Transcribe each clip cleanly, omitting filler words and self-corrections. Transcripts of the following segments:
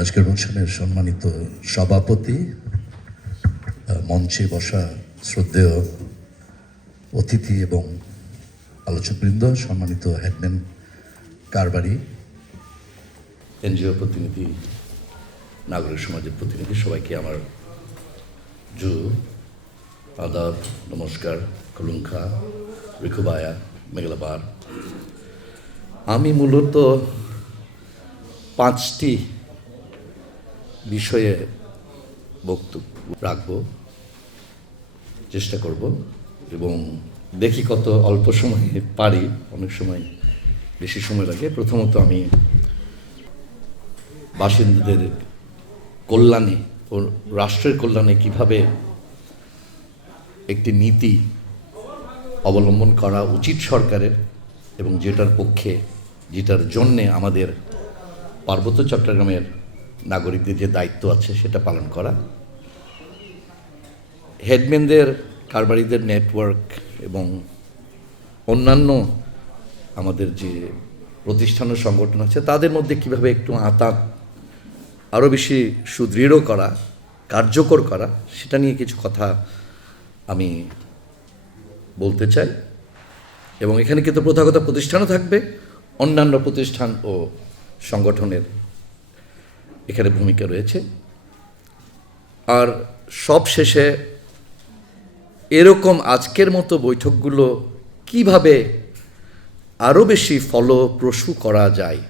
আজকের অনুষ্ঠানের সম্মানিত সভাপতি, মঞ্চে বসা শ্রদ্ধেয় অতিথি এবং আলোচকবৃন্দ, সম্মানিত হেডম্যান কারবারি, এনজিও প্রতিনিধি, নাগরিক সমাজের প্রতিনিধি, সবাইকে আমার আদাব, নমস্কার, কলুঙ্খা, রিকুবায়া, মেঘলাবার। আমি মূলত 5টি বিষয়ে বক্তব্য রাখব, চেষ্টা করব এবং দেখি কত অল্প সময়ে পারি, অনেক সময় বেশি সময় লাগে। প্রথমত আমি বাসিন্দাদের কল্যাণে ও রাষ্ট্রের কল্যাণে কিভাবে একটি নীতি অবলম্বন করা উচিত সরকারের, এবং যেটার পক্ষে, যেটার জন্যে আমাদের পার্বত্য চট্টগ্রামের নাগরিকদের যে দায়িত্ব আছে সেটা পালন করা, হেডম্যানদের, কারবারিদের নেটওয়ার্ক এবং অন্যান্য আমাদের যে প্রতিষ্ঠান ও সংগঠন আছে তাদের মধ্যে কীভাবে একটু আঁতাত আরও বেশি সুদৃঢ় করা, কার্যকর করা, সেটা নিয়ে কিছু কথা আমি বলতে চাই। এবং এখানে কিন্তু প্রথাগত প্রতিষ্ঠানও থাকবে, অন্যান্য প্রতিষ্ঠান ও সংগঠনের এখানে ভূমিকা রয়েছে। আর সব শেষে এরকম আজকের মতো বৈঠকগুলো কিভাবে আরও বেশি ফলপ্রসূ করা যায়,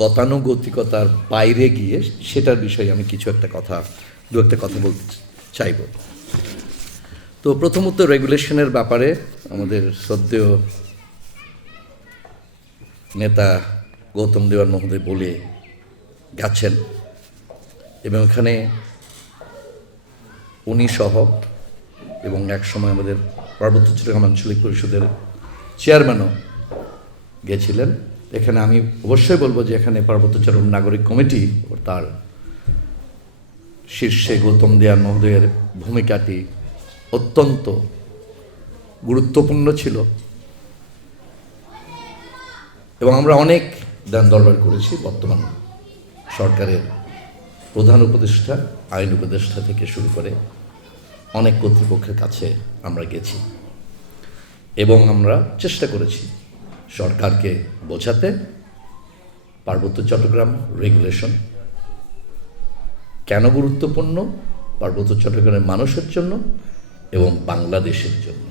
গতানুগতিকতার বাইরে গিয়ে, সেটার বিষয়ে আমি দু একটা কথা বলতে চাইব। তো প্রথমত রেগুলেশনের ব্যাপারে আমাদের শ্রদ্ধেয় নেতা গৌতম দেওয়ান মহোদয় বলে গেছেন, এবং এখানে উনি সহ এবং এক সময় আমাদের পার্বত্য চট্টগ্রাম আঞ্চলিক পরিষদের চেয়ারম্যানও গেছিলেন। এখানে আমি অবশ্যই বলবো যে এখানে পার্বত্য চট্টগ্রাম নাগরিক কমিটি ও তার শীর্ষে গৌতম দেওয়ান মহোদয়ের ভূমিকাটি অত্যন্ত গুরুত্বপূর্ণ ছিল, এবং আমরা অনেক দান দরবার করেছি। বর্তমান সরকারের প্রধান উপদেষ্টা, আইন উপদেষ্টা থেকে শুরু করে অনেক কর্তৃপক্ষের কাছে আমরা গেছি এবং আমরা চেষ্টা করেছি সরকারকে বোঝাতে পার্বত্য চট্টগ্রাম রেগুলেশন কেন গুরুত্বপূর্ণ পার্বত্য চট্টগ্রামের মানুষের জন্য এবং বাংলাদেশের জন্য।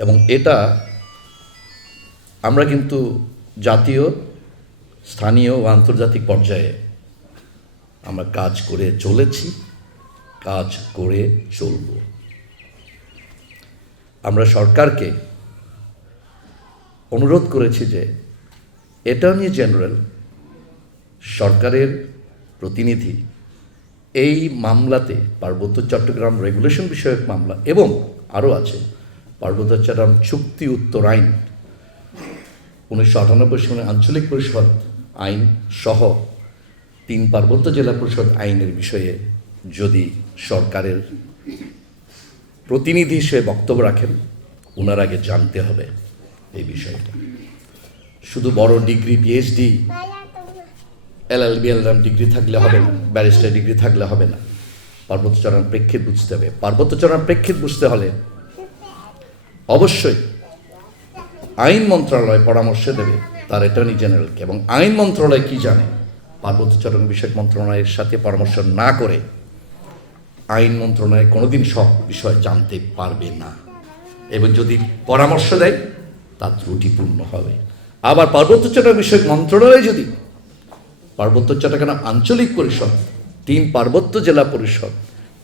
এবং এটা আমরা কিন্তু জাতীয়, স্থানীয় ও আন্তর্জাতিক পর্যায়ে আমরা কাজ করে চলেছি, কাজ করে চলব। আমরা সরকারকে অনুরোধ করেছি যে অ্যাটর্নি জেনারেল, সরকারের প্রতিনিধি, এই মামলাতে, পার্বত্য চট্টগ্রাম রেগুলেশন বিষয়ক মামলা এবং আরও আছে পার্বত্য চট্টগ্রাম চুক্তি উত্তর আইন 1998 সালে আঞ্চলিক পরিষদ আইন সহ 3 পার্বত্য জেলা পরিষদ আইনের বিষয়ে যদি সরকারের প্রতিনিধি হিসেবে বক্তব্য রাখেন, ওনার আগে জানতে হবে এই বিষয়টা। শুধু বড় ডিগ্রি, পিএইচডি, এলএলবি, এলএম ডিগ্রি থাকলে হবে না, ব্যারিস্টার ডিগ্রি থাকলে হবে না। পার্বত্য চট্টগ্রাম প্রেক্ষিত বুঝতে হবে। পার্বত্য চট্টগ্রাম প্রেক্ষিত বুঝতে হলে অবশ্যই আইন মন্ত্রণালয় পরামর্শ দেবে তার অ্যাটর্নি জেনারেলকে, এবং আইন মন্ত্রণালয় কি জানে পার্বত্য চট্টগ্রাম বিষয়ক মন্ত্রণালয়ের সাথে পরামর্শ না করে আইন মন্ত্রণালয় কোনোদিন সব বিষয় জানতে পারবে না, এবং যদি পরামর্শ দেয় তা ত্রুটিপূর্ণ হবে। আবার পার্বত্য চট্টগ্রাম বিষয়ক মন্ত্রণালয় যদি পার্বত্য চট্টগ্রাম আঞ্চলিক পরিষদ, 3 পার্বত্য জেলা পরিষদ,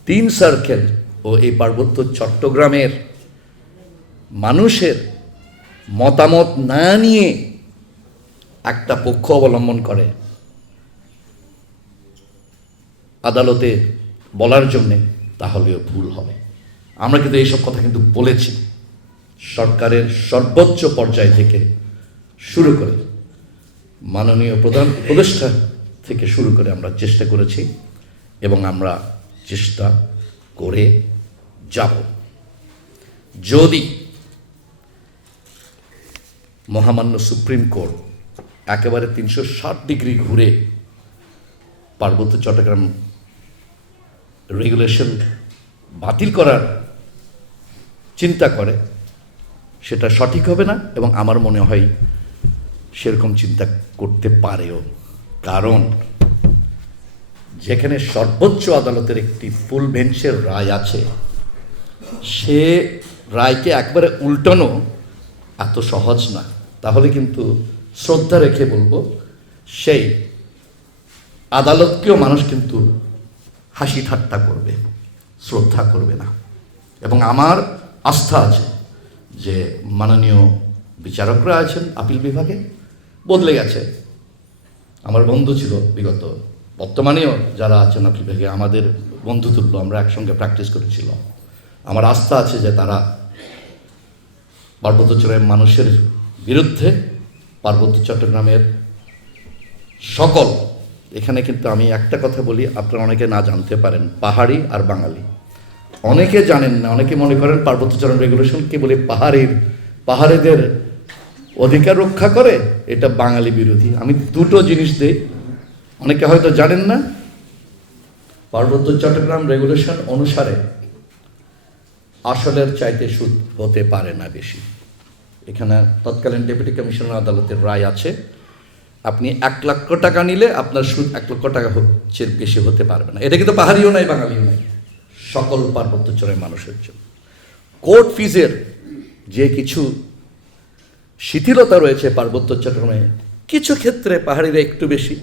3 সার্কেল ও এই পার্বত্য চট্টগ্রামের মানুষের মতামত না নিয়ে একটা পক্ষ অবলম্বন করে আদালতে বলার জন্যে, তাহলেও ভুল হবে। আমরা কিন্তু এইসব কথা কিন্তু বলেছি সরকারের সর্বোচ্চ পর্যায় থেকে শুরু করে মাননীয় প্রধান উপদেষ্টা থেকে শুরু করে আমরা চেষ্টা করেছি এবং আমরা চেষ্টা করে যাব। যদি মহামান্য সুপ্রিম কোর্ট একেবারে 360 ডিগ্রি ঘুরে পার্বত্য চট্টগ্রাম রেগুলেশন বাতিল করার চিন্তা করে, সেটা সঠিক হবে না এবং আমার মনে হয় সেরকম চিন্তা করতে পারেও। কারণ যেখানে সর্বোচ্চ আদালতের একটি ফুল বেঞ্চের রায় আছে, সে রায়কে একবারে উল্টানো এত সহজ না। তাহলে কিন্তু শ্রদ্ধা রেখে বলবো, সেই আদালতকেও মানুষ কিন্তু হাসি ঠাট্টা করবে, শ্রদ্ধা করবে না। এবং আমার আস্থা আছে যে মাননীয় বিচারকরা আছেন আপিল বিভাগে, বদলে গেছে। আমার বন্ধু ছিল বিগত, বর্তমানেও যারা আছেন আপিল বিভাগে আমাদের বন্ধু তুল্য, আমরা একসঙ্গে প্র্যাকটিস করেছিলাম। আমার আস্থা আছে যে তারা পার্বত্য চট্টগ্রামের মানুষের বিরুদ্ধে, পার্বত্য চট্টগ্রামের সকল, এখানে কিন্তু আমি একটা কথা বলি, আপনারা অনেকে না জানতে পারেন, পাহাড়ি আর বাঙালি অনেকে জানেন না। অনেকে মনে করেন পার্বত্য চট্টগ্রাম রেগুলেশন কি বলে পাহাড়িদের অধিকার রক্ষা করে, এটা বাঙালি বিরোধী। আমি দুটো জিনিস দিই, অনেকে হয়তো জানেন না। পার্বত্য চট্টগ্রাম রেগুলেশন অনুসারে আসলের চাইতে সুদ হতে পারে না বেশি। এখানে তৎকালীন ডেপুটি কমিশনার আদালতের রায় আছে, আপনি 1 লক্ষ টাকা নিলে আপনার সুদ 1 লক্ষ টাকা হচ্ছে বেশি হতে পারবে না। এটা কিন্তু পাহাড়িও নাই, বাঙালিও নাই, সকল পার্বত্য চরের মানুষের জন্য। কোর্ট ফিজের যে কিছু শিথিলতা রয়েছে পার্বত্য চট্টগ্রামে, কিছু ক্ষেত্রে পাহাড়িরা একটু বেশি,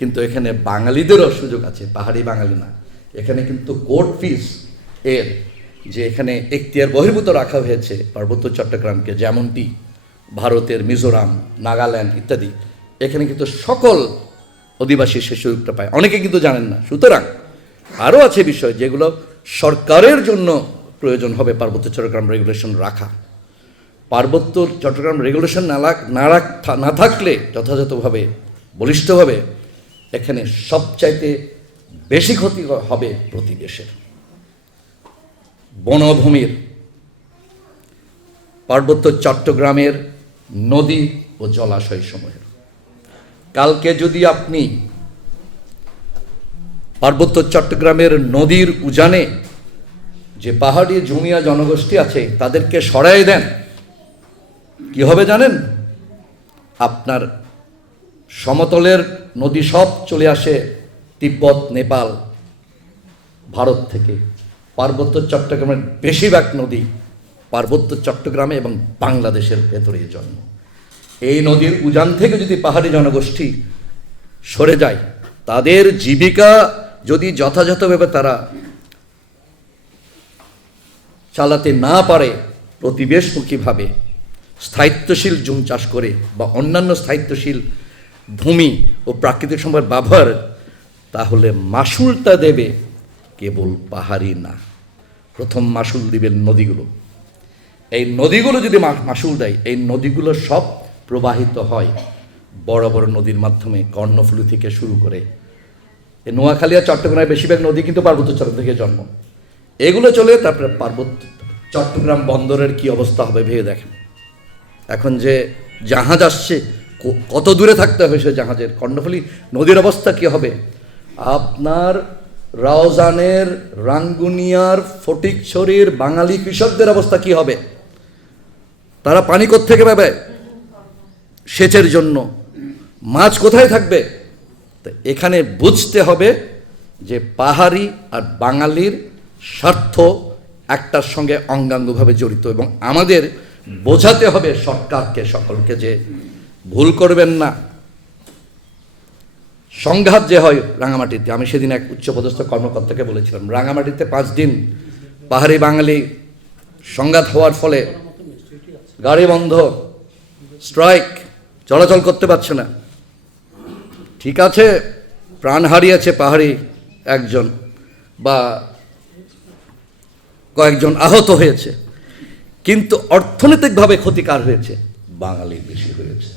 কিন্তু এখানে বাঙালিদেরও সুযোগ আছে, পাহাড়ি বাঙালি না। এখানে কিন্তু কোর্ট ফিজ এর যে এখানে এখতিয়ার বহির্ভূত রাখা হয়েছে পার্বত্য চট্টগ্রামকে, যেমনটি ভারতের মিজোরাম, নাগাল্যান্ড ইত্যাদি, এখানে কিন্তু সকল অধিবাসী সে সুযোগটা পায়, অনেকে কিন্তু জানেন না। সুতরাং আরও আছে বিষয় যেগুলো সরকারের জন্য প্রয়োজন হবে পার্বত্য চট্টগ্রাম রেগুলেশন রাখা। পার্বত্য চট্টগ্রাম রেগুলেশন না থাকলে যথাযথভাবে, বলিষ্ঠভাবে, এখানে সবচাইতে বেশি ক্ষতি হবে প্রতিবেশের, বনভূমির, পার্বত্য চট্টগ্রামের নদী ও জলাশয় সমূহের। কালকে যদি আপনি পার্বত্য চট্টগ্রামের নদীর উজানে যে পাহাড়ি জুমিয়া জনগোষ্ঠী আছে তাদেরকে সরাই দেন, কি হবে জানেন? আপনার সমতলের নদী সব চলে আসে তিব্বত, নেপাল, ভারত থেকে। পার্বত্য চট্টগ্রামের বেশিরভাগ নদী পার্বত্য চট্টগ্রামে এবং বাংলাদেশের ভেতরে জন্ম। এই নদীর উজান থেকে যদি পাহাড়ি জনগোষ্ঠী সরে যায়, তাদের জীবিকা যদি যথাযথভাবে তারা চালাতে না পারে, প্রতিবেশমুখীভাবে স্থায়িত্বশীল জুম চাষ করে বা অন্যান্য স্থায়িত্বশীল ভূমি ও প্রাকৃতিক সম্পদ ব্যবহার, তাহলে মাসুলটা দেবে কেবল পাহাড়ি না, প্রথম মাসুল দিবেন নদীগুলো। এই নদীগুলো যদি মাসুল দেয়, এই নদীগুলো সব প্রবাহিত হয় বড় বড় নদীর মাধ্যমে, কর্ণফুলী থেকে শুরু করে এই নোয়াখালী আর চট্টগ্রামের বেশিরভাগ নদী কিন্তু পার্বত্য চট্টগ্রাম থেকে জন্ম। এগুলো চলে, তারপরে পার্বত্য চট্টগ্রাম বন্দরের কি অবস্থা হবে ভেবে দেখেন। এখন যে জাহাজ আসছে, কত দূরে থাকতে হবে সে জাহাজের। কর্ণফুলী নদীর অবস্থা কি হবে? আপনার রাউজানের, রাঙ্গুনিয়ার, ফটিকছড়ির বাঙালি কৃষকদের অবস্থা কি হবে? তারা পানি কোত্থেকে পাবে সেচের জন্য? মাছ কোথায় থাকবে? তো এখানে বুঝতে হবে যে পাহাড়ি আর বাঙালির স্বার্থ একটার সঙ্গে অঙ্গাঙ্গভাবে জড়িত, এবং আমাদের বোঝাতে হবে সরকারকে, সকলকে, যে ভুল করবেন না। সংঘাত যে হয় রাঙামাটিতে, আমি সেদিন এক উচ্চপদস্থ কর্মকর্তাকে বলেছিলাম, রাঙামাটিতে 5 দিন পাহাড়ি বাঙালি সংঘাত হওয়ার ফলে গাড়ি বন্ধ, স্ট্রাইক, চলাচল করতে পারছে না। ঠিক আছে, প্রাণ হারিয়েছে পাহাড়ি একজন বা কয়েকজন আহত হয়েছে, কিন্তু অর্থনৈতিকভাবে ক্ষতিকার হয়েছে বাঙালির বেশি হয়েছে।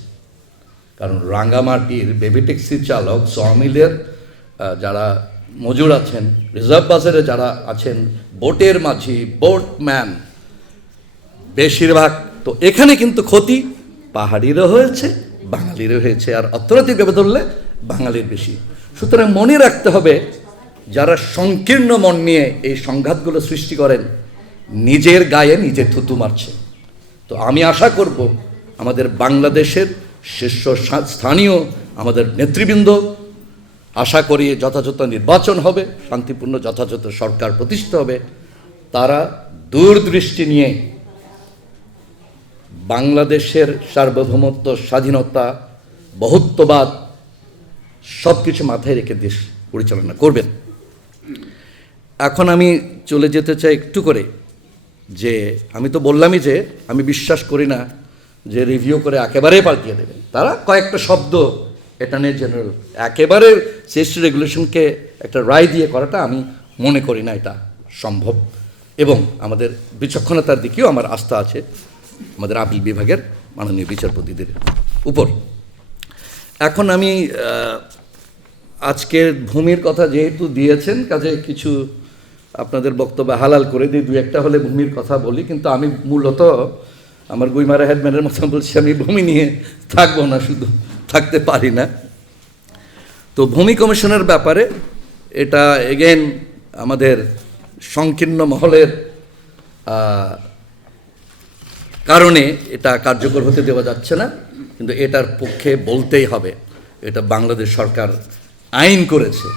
কারণ রাঙ্গামাটির বেবি ট্যাক্সি চালক, সমিলের যারা মজুর আছেন, রিজার্ভ বাজারে যারা আছেন, বোটের মাঝি, বোটম্যান, বেশিরভাগ তো এখানে কিন্তু ক্ষতি পাহাড়িরও হয়েছে, বাঙালিরও হয়েছে, আর অর্থনৈতিকভাবে ধরলে বাঙালির বেশি। সুতরাং মনে রাখতে হবে, যারা সংকীর্ণ মন নিয়ে এই সংঘাতগুলো সৃষ্টি করেন, নিজের গায়ে নিজে থুতু মারছে। তো আমি আশা করব আমাদের বাংলাদেশের শীর্ষ স্থানীয় আমাদের নেতৃবৃন্দ, আশা করি যথাযথ নির্বাচন হবে, শান্তিপূর্ণ যথাযথ সরকার প্রতিষ্ঠা হবে, তারা দূরদৃষ্টি নিয়ে বাংলাদেশের সার্বভৌমত্ব, স্বাধীনতা, বহুত্ববাদ সব কিছু মাথায় রেখে দেশ পরিচালনা করবেন। এখন আমি চলে যেতে চাই একটু করে, যে আমি তো বললামই যে আমি বিশ্বাস করি না যে রিভিউ করে একেবারে পাল্টিয়ে দেবে। তারা কয়েকটা শব্দ অ্যাটর্নি জেনারেল একেবারে সিএসটি রেগুলেশনকে একটা রায় দিয়ে করাটা আমি মনে করি না এটা সম্ভব, এবং আমাদের বিচক্ষণতার দিকেও আমার আস্থা আছে আমাদের আপিল বিভাগের মাননীয় বিচারপতিদের উপর। এখন আমি আজকের ভূমির কথা যেহেতু দিয়েছেন, কাজে কিছু আপনাদের বক্তব্য হালাল করে দিয়ে দু একটা হলে ভূমির কথা বলি, কিন্তু আমি মূলত আমার গুইমারা হেডম্যানের মতো বলছি, আমি ভূমি নিয়ে থাকবো না, শুধু থাকতে পারি না। তো ভূমি কমিশনের ব্যাপারে এটা এগেন আমাদের সংকীর্ণ মহলের কারণে এটা কার্যকর হতে দেওয়া যাচ্ছে না, কিন্তু এটার পক্ষে বলতেই হবে। এটা বাংলাদেশ সরকার আইন করেছে,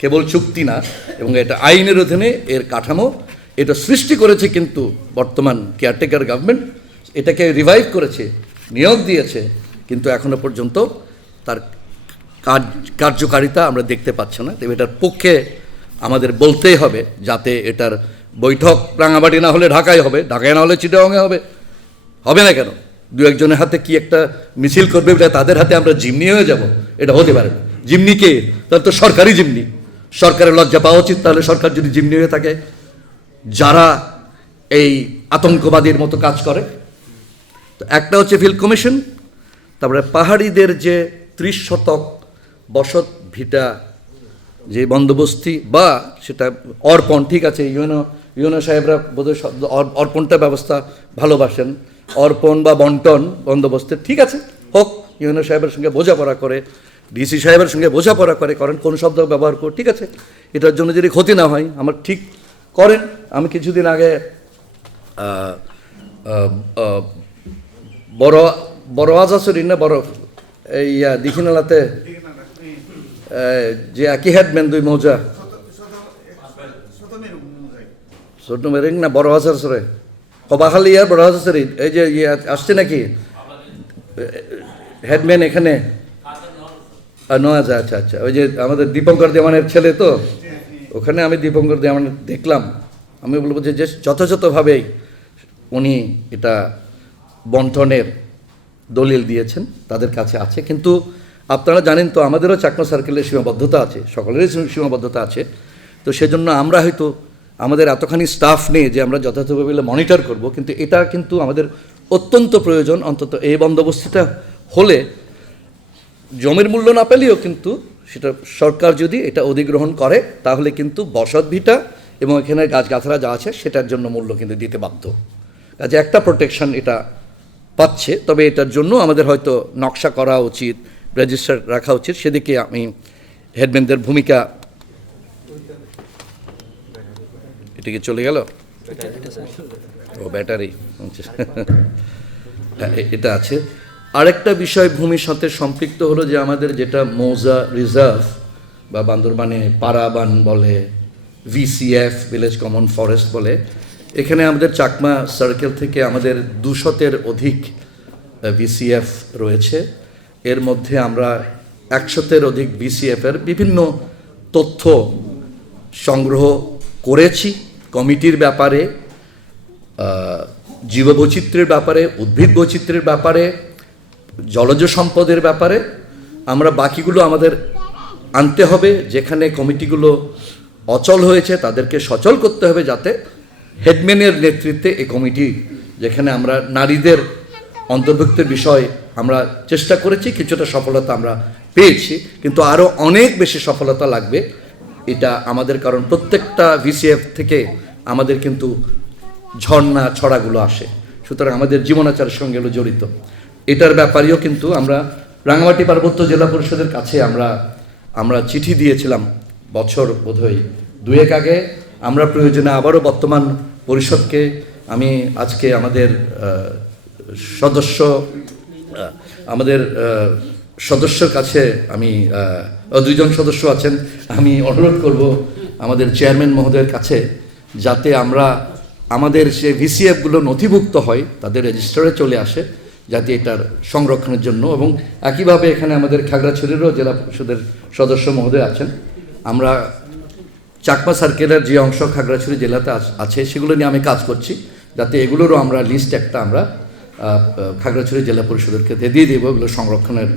কেবল চুক্তি না, এবং এটা আইনের অধীনে এর কাঠামো এটা সৃষ্টি করেছে, কিন্তু বর্তমান কেয়ারটেকার গভর্নমেন্ট এটাকে রিভাইভ করেছে, নিয়োগ দিয়েছে, কিন্তু এখনো পর্যন্ত তার কার্যকারিতা আমরা দেখতে পাচ্ছি না। তবে এটার পক্ষে আমাদের বলতেই হবে, যাতে এটার বৈঠক রাঙামাটি না হলে ঢাকায় হবে, ঢাকায় না হলে চিটাগাংয়ে হবে, হবে না কেন? দু একজনের হাতে কি একটা মিছিল করবে, তাদের হাতে আমরা জিম্নি হয়ে যাব, এটা হতে পারে না। জিম্নি কে? তাহলে তো সরকারি জিম্নি, সরকারের লজ্জা পাওয়া উচিত। তাহলে সরকার যদি জিম্নি হয়ে থাকে, যারা এই আতঙ্কবাদীর মতো কাজ করে। তো একটা হচ্ছে ফিল্ড কমিশন, তারপরে পাহাড়িদের যে 30 শতক বসত ভিটা যে বন্দোবস্তি, বা সেটা অর্পণ, ঠিক আছে, ইউনো সাহেবরা বোধহয় অর্পণটা ব্যবস্থা ভালোবাসেন, অর্পণ বা বন্টন বন্দোবস্তের, ঠিক আছে, হোক, ইউনো সাহেবের সঙ্গে বোঝাপড়া করে, ডিসি সাহেবের সঙ্গে বোঝাপড়া করেন, কোন শব্দ ব্যবহার করে, ঠিক আছে, এটার জন্য যদি ক্ষতি না হয় আমার ঠিক করেন। আমি কিছুদিন আগে বড় আজাসরি না বড় এই দীঘিনালাতে যে একই হেডম্যান দুই মৌজা, ছোট মেরিং না বড় হাজারসরে, কবাখালি আর বড় হাজারসরি, এই যে আসছে নাকি হেডম্যান এখানে নওয়াজ, আচ্ছা আচ্ছা, ওই যে আমাদের দীপঙ্কর দেওয়ানের ছেলে, তো ওখানে আমি দীপঙ্কর দেওয়ানের দেখলাম। আমি বলবো যে যথাযথভাবেই উনি এটা বন্টনের দলিল দিয়েছেন, তাদের কাছে আছে। কিন্তু আপনারা জানেন তো, আমাদেরও চাকমা সার্কেলের সীমাবদ্ধতা আছে, সকলেরই সীমাবদ্ধতা আছে। তো সেজন্য আমরা হয়তো আমাদের এতখানি স্টাফ নেই যে আমরা যথাযথভাবে মনিটর করব, কিন্তু এটা কিন্তু আমাদের অত্যন্ত প্রয়োজন। অন্তত এই বন্দোবস্তিটা হলে জমির মূল্য না পেলেও কিন্তু সেটা সরকার যদি এটা অধিগ্রহণ করে, তাহলে কিন্তু বসত ভিটা এবং এখানে গাছগাছরা যা আছে সেটার জন্য মূল্য কিন্তু দিতে বাধ্য। কাজে একটা প্রোটেকশন এটা পাচ্ছে। তবে এটার জন্য আমাদের হয়তো নকশা করা উচিত, রেজিস্টার রাখা উচিত, সেদিকে আমি হেডম্যানদের ভূমিকা। এটিকে চলে গেল, ও ব্যাটারি, এটা আছে। আরেকটা বিষয় ভূমির সাথে সম্পৃক্ত হলো যে আমাদের যেটা মৌজা রিজার্ভ বা বান্দরবানে পারাবান বলে, ভিসিএফ ভিলেজ কমন ফরেস্ট বলে, এখানে আমাদের চাকমা সার্কেল থেকে আমাদের 200-এর অধিক ভিসিএফ রয়েছে। এর মধ্যে আমরা 100-এর অধিক ভিসিএফের বিভিন্ন তথ্য সংগ্রহ করেছি কমিটির ব্যাপারে, জীববৈচিত্র্যের ব্যাপারে, উদ্ভিদ বৈচিত্র্যের ব্যাপারে, জলজ সম্পদের ব্যাপারে। আমরা বাকিগুলো আমাদের আনতে হবে, যেখানে কমিটিগুলো অচল হয়েছে তাদেরকে সচল করতে হবে, যাতে হেডম্যানের নেতৃত্বে এই কমিটি, যেখানে আমরা নারীদের অন্তর্ভুক্তের বিষয় আমরা চেষ্টা করেছি, কিছুটা সফলতা আমরা পেয়েছি, কিন্তু আরও অনেক বেশি সফলতা লাগবে এটা আমাদের। কারণ প্রত্যেকটা ভিসিএফ থেকে আমাদের কিন্তু ঝর্ণা ছড়াগুলো আসে, সুতরাং আমাদের জীবনাচারের সঙ্গে এগুলো জড়িত। এটার ব্যাপারেও কিন্তু আমরা রাঙামাটি পার্বত্য জেলা পরিষদের কাছে আমরা চিঠি দিয়েছিলাম বছর বোধহয় দুয়েক আগে। আমরা প্রয়োজনে আবারও বর্তমান পরিষদকে আমি আজকে আমাদের সদস্যর কাছে আমি দুইজন সদস্য আছেন, আমি অনুরোধ করব আমাদের চেয়ারম্যান মহোদয়ের কাছে যাতে আমাদের যে ভিসিএফগুলো নথিভুক্ত হয় তাদের রেজিস্টারে চলে আসে, যাতে এটার সংরক্ষণের জন্য। এবং একইভাবে এখানে আমাদের খাগড়াছড়িরও জেলা পরিষদের সদস্য মহোদয় আছেন। আমরা চাকমা সার্কেলের যে অংশ খাগড়াছড়ি জেলাতে আছে সেগুলো নিয়ে আমি কাজ করছি, যাতে এগুলোরও আমরা লিস্ট একটা আমরা খাগড়াছড়ি জেলা পরিষদেরকে দিয়ে দেবো এগুলো সংরক্ষণের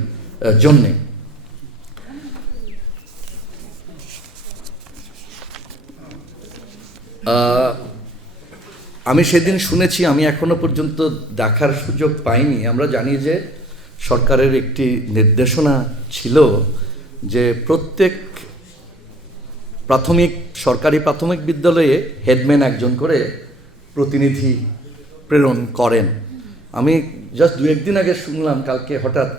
জন্যে। আমি সেদিন শুনেছি, আমি এখনো পর্যন্ত দেখার সুযোগ পাইনি। আমরা জানি যে সরকারের একটি নির্দেশনা ছিল যে প্রত্যেক সরকারি প্রাথমিক বিদ্যালয়ে হেডম্যান একজন করে প্রতিনিধি প্রেরণ করেন। আমি জাস্ট দু একদিন আগে শুনলাম কালকে হঠাৎ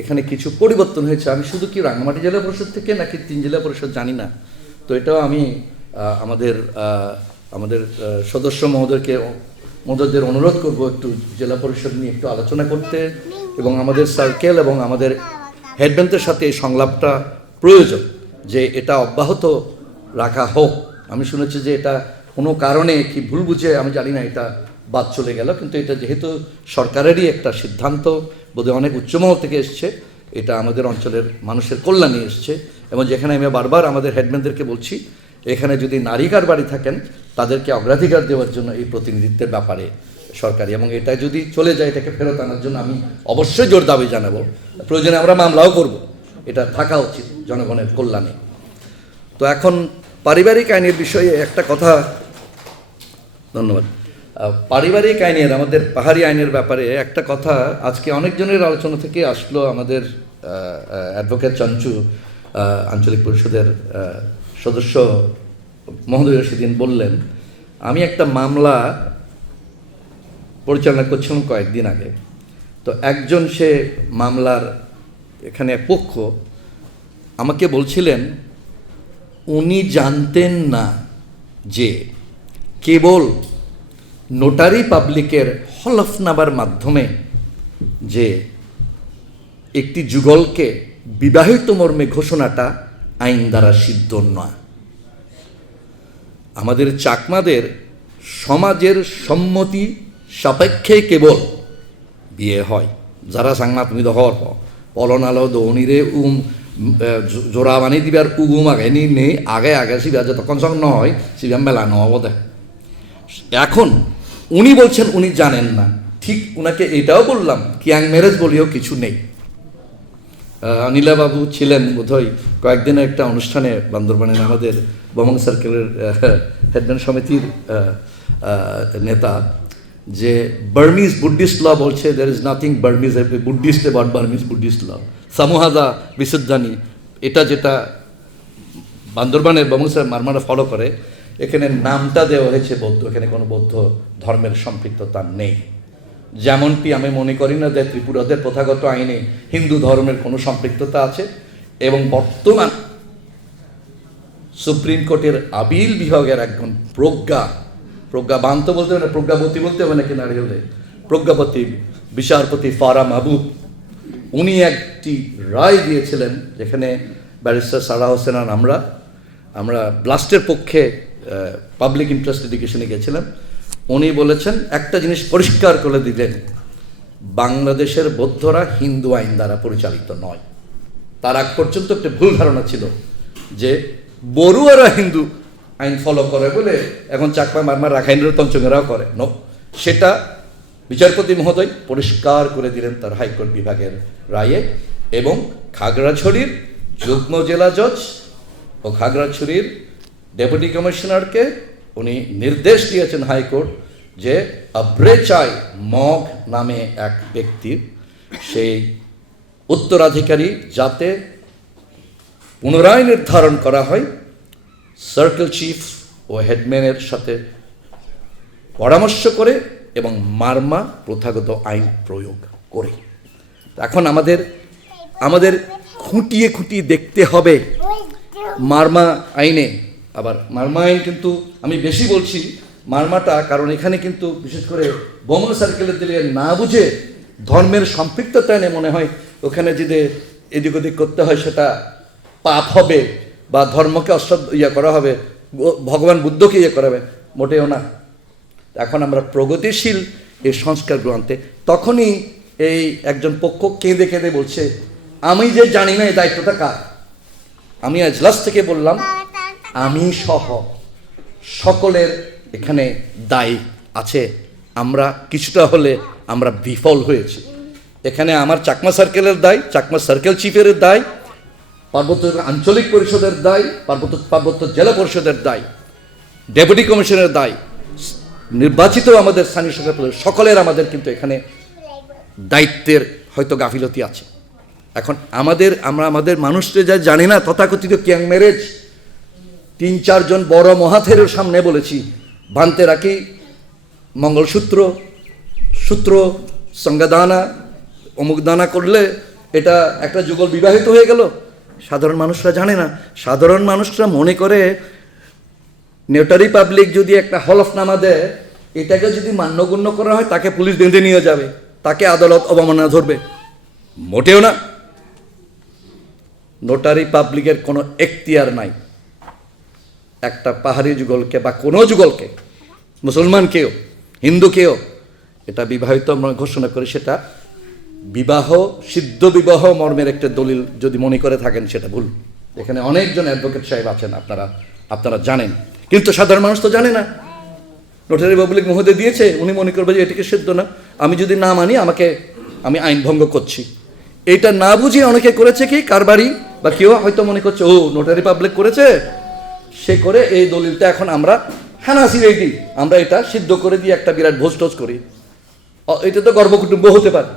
এখানে কিছু পরিবর্তন হয়েছে। আমি শুধু কি রাঙামাটি জেলা পরিষদ থেকে নাকি 3 জেলা পরিষদ জানি না। তো এটাও আমি আমাদের সদস্য মহোদয়দের অনুরোধ করব একটু জেলা পরিষদ নিয়ে একটু আলোচনা করতে, এবং আমাদের সার্কেল এবং আমাদের হেডম্যানদের সাথে এই সংলাপটা প্রয়োজন যে এটা অব্যাহত রাখা হোক। আমি শুনেছি যে এটা কোনো কারণে কি ভুল বুঝে আমি জানি না এটা বাদ চলে গেল, কিন্তু এটা যেহেতু সরকারেরই একটা সিদ্ধান্ত বোধহয় অনেক উচ্চমহল থেকে এসছে, এটা আমাদের অঞ্চলের মানুষের কল্যাণে এসছে। এবং যেখানে আমি বারবার আমাদের হেডম্যানদেরকে বলছি এখানে যদি নারী কারবারি থাকেন তাদেরকে অগ্রাধিকার দেওয়ার জন্য এই প্রতিনিধিত্বের ব্যাপারে সরকারি, এবং এটা যদি চলে যায় এটাকে ফেরত আনার জন্য আমি অবশ্যই জোর দাবি জানাবো। প্রয়োজনে আমরা মামলাও করব, এটা থাকা উচিত জনগণের কল্যাণে। তো এখন পারিবারিক আইনের বিষয়ে একটা কথা, ধন্যবাদ। পারিবারিক আইনের আমাদের পাহাড়ি আইনের ব্যাপারে একটা কথা আজকে অনেকজনের আলোচনা থেকে আসলো। আমাদের অ্যাডভোকেট চঞ্চু আঞ্চলিক পরিষদের সদস্য মহোদয় সেদিন বললেন, আমি একটা মামলা পরিচালনা করছিলাম কয়েকদিন আগে। তো একজন সে মামলার এখানে পক্ষ আমাকে বলছিলেন উনি জানতেন না যে কেবল নোটারি পাবলিকের হলফনামার মাধ্যমে যে একটি যুগলকে বিবাহিত মর্মে ঘোষণাটা আইন দ্বারা সিদ্ধ নয়। আমাদের চাকমাদের সমাজের সম্মতি সাপেক্ষে কেবল বিয়ে হয়। যারা চাকমা তুমি হওয়ার পলন আলো দৌনিরে জোড়া বানি দিবার উগুম আগে নেই আগে সিবা যতক্ষণ সঙ্গ নয় সিবা মেলা নহব। এখন উনি বলছেন উনি জানেন না, ঠিক উনাকে এটাও বললাম কিয়াং ম্যারেজ বলেও কিছু নেই। নীলাবাবু ছিলেন বোধহয় কয়েকদিনের একটা অনুষ্ঠানে বান্দরবানের আমাদের বমং সার্কেলের হেডম্যান সমিতির নেতা, যে বার্মিজ বুদ্ধিস্ট ল বলছে there is nothing Burmese Buddhist about Burmese Buddhist law সামুহাদা বিশুদ্ধানি, এটা যেটা বান্দরবানের বমং মারমারা ফলো করে, এখানে নামটা দেওয়া হয়েছে বৌদ্ধ, এখানে কোনো বৌদ্ধ ধর্মের সম্পৃক্ততা নেই। যেমনটি আমি মনে করি না যে ত্রিপুরাদের প্রথাগত আইনে হিন্দু ধর্মের কোনো সম্পৃক্ততা আছে। এবং বর্তমান সুপ্রিম কোর্টের আপিল বিভাগের একজন প্রজ্ঞাবান্ত বলতে হবে না, প্রজ্ঞাবতী বলতে হবে নাকি নারী হলে, প্রজ্ঞাপতি বিচারপতি ফারা মাহবুব, উনি একটি রায় দিয়েছিলেন যেখানে ব্যারিস্টার সারা হোসেন আর আমরা ব্লাস্টের পক্ষে পাবলিক ইন্টারেস্ট এডুকেশনে গেছিলাম। উনি বলেছেন একটা জিনিস পরিষ্কার করে দিলেন, বাংলাদেশের বৌদ্ধরা হিন্দু আইন দ্বারা পরিচালিত নয়। তার আগ পর্যন্ত একটা ভুল ধারণা ছিল যে বড়ুয়ারা হিন্দু আইন ফলো করে বলে এখন চাকমা মারমার রাখাইনের তঞ্চঙ্গেরাও করে। নো, সেটা বিচারপতি মহোদয় পরিষ্কার করে দিলেন তার হাইকোর্ট বিভাগের রায়ে। এবং খাগড়াছড়ির যুগ্ম জেলা জজ ও খাগড়াছড়ির ডেপুটি কমিশনারকে উনি নির্দেশ দিয়েছেন হাইকোর্ট যে আব্রেচাই মগ নামে এক ব্যক্তির সেই উত্তরাধিকারী যাতে পুনরায় নির্ধারণ করা হয় সার্কেল চিফ ও হেডম্যানের সাথে পরামর্শ করে এবং মারমা প্রথাগত আইন প্রয়োগ করে। এখন আমাদের খুঁটিয়ে খুঁটিয়ে দেখতে হবে মারমা আইনে। আবার মারমা আইন কিন্তু আমি বেশি বলছি মারমাটা, কারণ এখানে কিন্তু বিশেষ করে বোমা সার্কেলের দিলে না বুঝে ধর্মের সম্পৃক্ততা এনে মনে হয় ওখানে যদি এদিক ওদিক করতে হয় সেটা পাপ হবে বা ধর্মকে করা হবে, ভগবান বুদ্ধকে করা হবে, মোটেও না। এখন আমরা প্রগতিশীল এই সংস্কারগুলো আনতে, তখনই এই একজন পক্ষ কেঁদে কেঁদে বলছে আমি যে জানি না এই দায়িত্বটা কার। আমি এজলাস থেকে বললাম আমি সহ সকলের এখানে দায় আছে। আমরা কিছুটা হলে আমরা বিফল হয়েছি। এখানে আমার চাকমা সার্কেলের দায়, চাকমা সার্কেল চিফের দায়, পার্বত্য আঞ্চলিক পরিষদের দায়, পার্বত্য জেলা পরিষদের দায়, ডেপুটি কমিশনের দায়, নির্বাচিত আমাদের স্থানীয় সরকার সকলের আমাদের কিন্তু এখানে দায়িত্বের হয়তো গাফিলতি আছে। এখন আমরা আমাদের মানুষকে যা জানি না, তথাকথিত কিয়াং ম্যারেজ 3-4 জন বড় মহাথেরের সামনে বলেছি বানতে রাখি মঙ্গলসূত্র, সূত্র, সঙ্গদানা, অমুক দানা করলে এটা একটা যুগল বিবাহিত হয়ে গেল। সাধারণ মানুষরা জানে না। সাধারণ মানুষরা মনে করে নোটারি পাবলিক যদি একটা হলফনামা দেয়, এটাকে যদি মান্যগণ্য করা হয় তাকে পুলিশ বেঁধে নিয়ে যাবে, তাকে আদালত অবমাননা ধরবে। মোটেও না। নোটারি পাবলিকের কোনো এখতিয়ার নাই একটা পাহাড়ি যুগলকে বা কোনো যুগলকে, মুসলমানকেও হিন্দুকেও এটা বিবাহিত ঘোষণা করে সেটা বিবাহ, সিদ্ধ বিবাহ মর্মের একটা দলিল যদি মনে করে থাকেন সেটা ভুল। এখানে অনেকজন অ্যাডভোকেট সাহেব আছেন, আপনারা জানেন, কিন্তু সাধারণ মানুষ তো জানে না। নোটারি পাবলিক মহোদয় দিয়েছে, উনি মনে করবে যে এটাকে সিদ্ধ না, আমি যদি না মানি আমি আইন ভঙ্গ করছি। এটা না বুঝিয়ে অনেকে করেছে কি কারবারি বা কেউ হয়তো মনে করছে ও নোটারি পাবলিক করেছে, সে করে এই দলিলটা এখন আমরা হানাসি রেডি, আমরা এটা সিদ্ধ করে দিয়ে একটা বিরাট ভোজ টোজ করি। এটা তো গর্ভকুটুম্ব হতে পারে,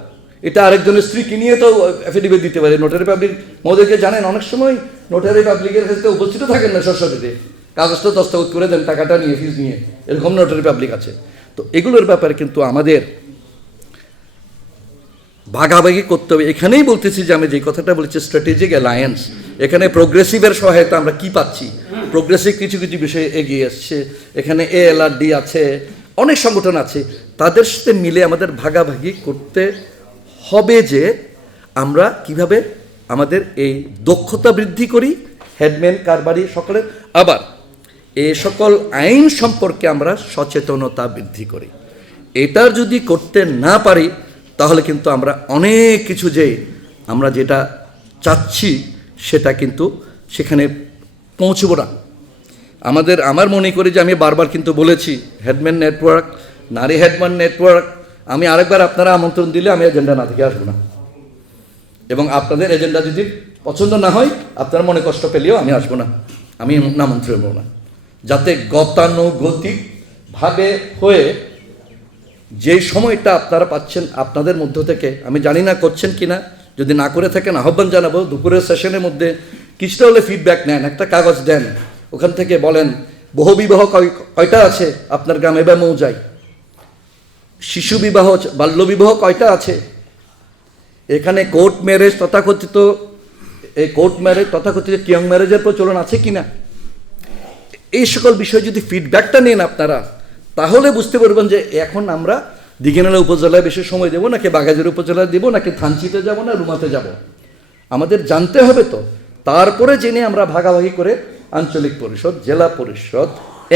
এটা আরেকজনের স্ত্রীকে নিয়ে তো অ্যাফিডেভিট দিতে পারে। নোটারি পাবলিক মহোদয়কে জানেন অনেক সময় নোটারি পাবলিকের ক্ষেত্রে উপস্থিত থাকেন না সরস্বতীতে, কাগজটা দস্তখত করে দেন টাকাটা নিয়ে, ফিস নিয়ে, এরকম নোটারি পাবলিক আছে। তো এগুলোর ব্যাপারে কিন্তু আমাদের ভাগাভাগি করতে হবে। এখানেই বলতেছি যে আমি যে কথাটা বলেছি স্ট্র্যাটেজিক অ্যালায়েন্স, এখানে প্রোগ্রেসিভের সহায়তা আমরা কি পাচ্ছি। প্রোগ্রেসিভ কিছু কিছু বিষয়ে এগিয়ে আসছে, এখানে ALRD আছে, অনেক সংগঠন আছে, তাদের সাথে মিলে আমাদের ভাগাভাগি করতে হবে যে আমরা কিভাবে আমাদের এই দক্ষতা বৃদ্ধি করি, হেডম্যান কারবারি সকলের, আবার এই সকল আইন সম্পর্কে আমরা সচেতনতা বৃদ্ধি করি। এটার যদি করতে না পারি তাহলে কিন্তু আমরা অনেক কিছু যে আমরা যেটা চাচ্ছি সেটা কিন্তু সেখানে পৌঁছব না। আমার মনে করি যে আমি বারবার কিন্তু বলেছি হেডম্যান নেটওয়ার্ক, নারী হেডম্যান নেটওয়ার্ক, আমি আরেকবার আপনারা আমন্ত্রণ দিলে আমি এজেন্ডা না থেকে আসবো না, এবং আপনাদের এজেন্ডা যদি পছন্দ না হয় আপনারা মনে কষ্ট পেলেও আমি আসবো না, আমি আমন্ত্রণ করবো না, যাতে গতানুগতিকভাবে হয়ে যে সময়টা আপনারা পাচ্ছেন আপনাদের মধ্য থেকে, আমি জানি না করছেন কিনা, যদি না করে থাকেন আহ্বান জানাবো দুপুরের সেশনের মধ্যে কিছুটা হলে ফিডব্যাক নেন, একটা কাগজ দেন, ওখান থেকে বলেন বহুবিবাহ কয়টা আছে আপনার গ্রামে বা মৌজায়, শিশু বিবাহ বাল্য বিবাহ কয়টা আছে, এখানে কোর্ট ম্যারেজ তথাকথিত কিয়ং ম্যারেজের প্রচলন আছে কিনা, এই সকল বিষয় যদি ফিডব্যাকটা নেন আপনারা, তাহলে বুঝতে পারবেন যে এখন আমরা দিঘিনালা উপজেলায় বেশি সময় দেবো নাকি বাঘাইছড়ি উপজেলায় দেবো নাকি থানচিতে যাব না রুমাতে যাব, আমাদের জানতে হবে। তো তারপরে জেনে আমরা ভাগাভাগি করে আঞ্চলিক পরিষদ, জেলা পরিষদ,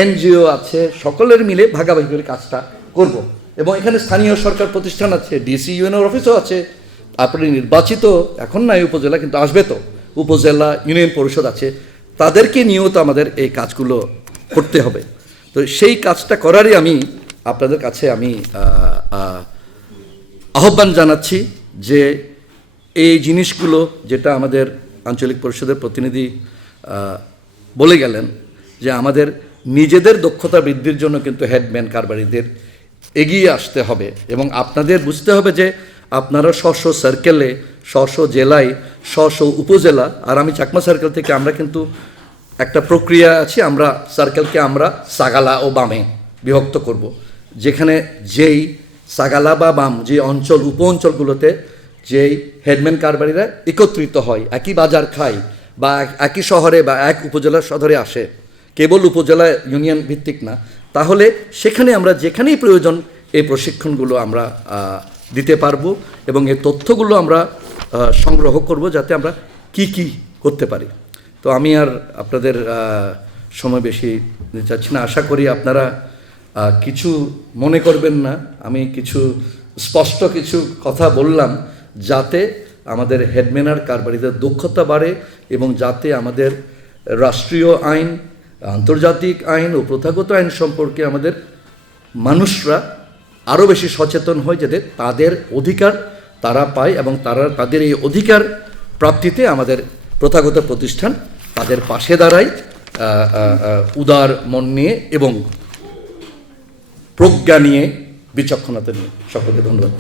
NGO আছে, সকলের মিলে ভাগাভাগি করে কাজটা করব। এবং এখানে স্থানীয় সরকার প্রতিষ্ঠান আছে, DC ইউনিয়নের অফিসও আছে, তারপরে নির্বাচিত এখন নাই উপজেলা কিন্তু আসবে তো উপজেলা ইউনিয়ন পরিষদ আছে, তাদেরকে নিয়েও তো আমাদের এই কাজগুলো করতে হবে। তো সেই কাজটা করারই আমি আপনাদের কাছে আমি আহ্বান জানাচ্ছি যে এই জিনিসগুলো যেটা আমাদের আঞ্চলিক পরিষদের প্রতিনিধি বলে গেলেন যে আমাদের নিজেদের দক্ষতা বৃদ্ধির জন্য কিন্তু হেডম্যান কারবারিদের এগিয়ে আসতে হবে, এবং আপনাদের বুঝতে হবে যে আপনারা স্ব সার্কেলে, স্ব জেলায়, স্ব উপজেলা, আর আমি চাকমা সার্কেল থেকে আমরা কিন্তু একটা প্রক্রিয়া আছে, আমরা সার্কেলকে আমরা সাগালা ও বামে বিভক্ত করব, যেখানে যেই সাগালা বা বাম যে অঞ্চল উপ অঞ্চলগুলোতে যে হেডম্যান কারবারিরা একত্রিত হয়, একই বাজার খায় বা একই শহরে বা এক উপজেলা সদরে আসে, কেবল উপজেলা ইউনিয়ন ভিত্তিক না, তাহলে সেখানে আমরা যেখানেই প্রয়োজন এই প্রশিক্ষণগুলো আমরা দিতে পারবো এবং এই তথ্যগুলো আমরা সংগ্রহ করব যাতে আমরা কি করতে পারি। তো আমি আর আপনাদের সময় বেশি নিতে চাচ্ছি না। আশা করি আপনারা কিছু মনে করবেন না, আমি কিছু স্পষ্ট কিছু কথা বললাম যাতে আমাদের হেডম্যান কারবারিদের দক্ষতা বাড়ে এবং যাতে আমাদের রাষ্ট্রীয় আইন, আন্তর্জাতিক আইন ও প্রথাগত আইন সম্পর্কে আমাদের মানুষরা আরও বেশি সচেতন হয়, যাতে তাদের অধিকার তারা পায় এবং তাদের এই অধিকার প্রাপ্তিতে আমাদের প্রথাগত প্রতিষ্ঠান তাদের পাশে দাঁড়ায় উদার মন নিয়ে এবং প্রজ্ঞা নিয়ে, বিচক্ষণতা নিয়ে। সকলকে ধন্যবাদ।